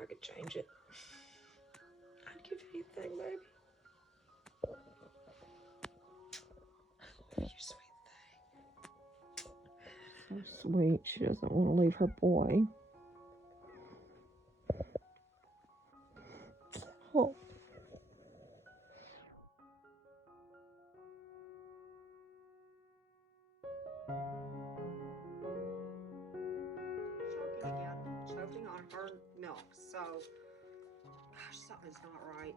I could change it. I'd give anything, baby. You sweet thing. So sweet. She doesn't want to leave her boy. Oh. Choking again. Choking on her milk. So, gosh, something's not right.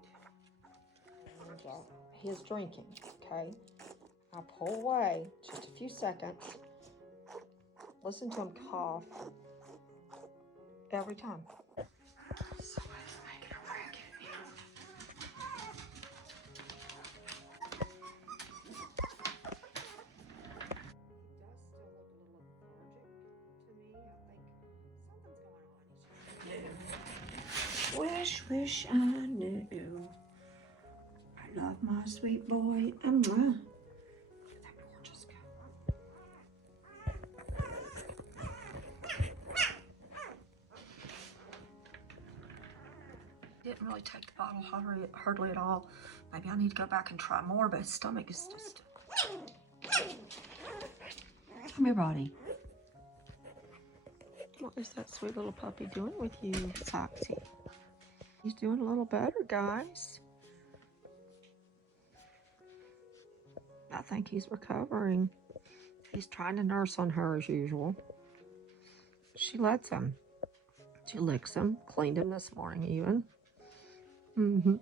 He's drinking, okay? I pull away just a few seconds. Listen to him cough every time. Somebody's making a racket here. He does still look a little lethargic to me. I think something's going on. Wish I knew. I love my sweet boy. That gorgeous guy. Didn't really take the bottle hardly at all. Maybe I need to go back and try more, but his stomach is just... Come here, buddy. What is that sweet little puppy doing with you, Foxy? He's doing a little better, guys. I think he's recovering. He's trying to nurse on her as usual. She lets him. She licks him, cleaned him this morning even.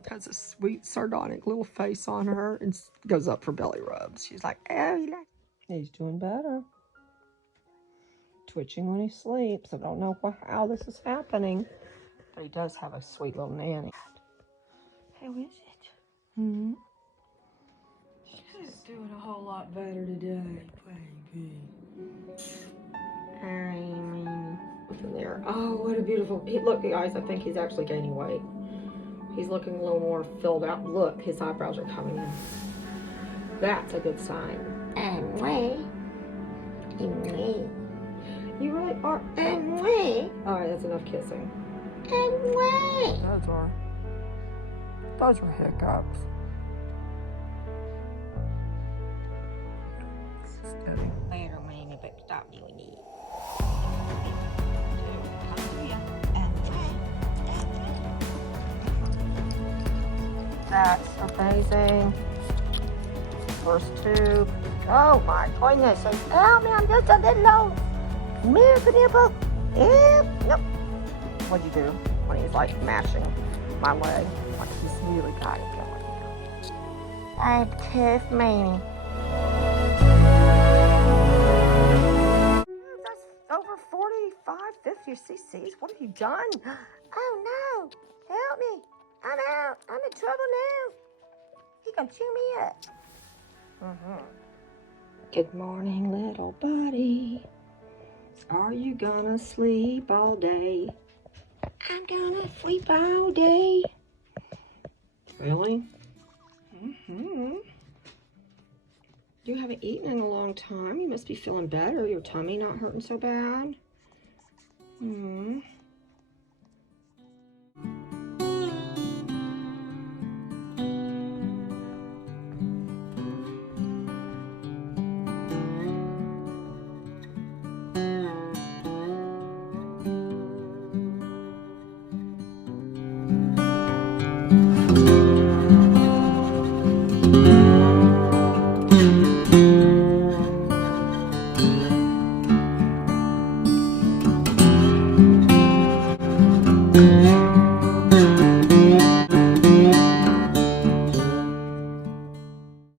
Has a sweet sardonic little face on her and goes up for belly rubs. She's like, oh, he's doing better. Twitching when he sleeps. I don't know how this is happening, but he does have a sweet little nanny. How is it? She's doing a whole lot better today, baby. Look in there. Oh, what a beautiful... Look, guys, I think he's actually gaining weight. He's looking a little more filled out. Look, his eyebrows are coming in. That's a good sign. You really are. Alright, that's enough kissing. Those are hiccups. Later, Mammy, but stop doing it. That's amazing. First tube. Oh my goodness. Help me, I'm just a little low. Milk nipple. Yep. What'd you do? When he's like mashing my leg. Like he's really got it going now. I'm tough, Mamie. That's over 45, 50 cc's. What have you done? Oh no. Help me. I'm out. I'm in trouble now. He gonna chew me up. Good morning, little buddy. Are you gonna sleep all day? I'm gonna sleep all day. Really? You haven't eaten in a long time. You must be feeling better. Your tummy not hurting so bad.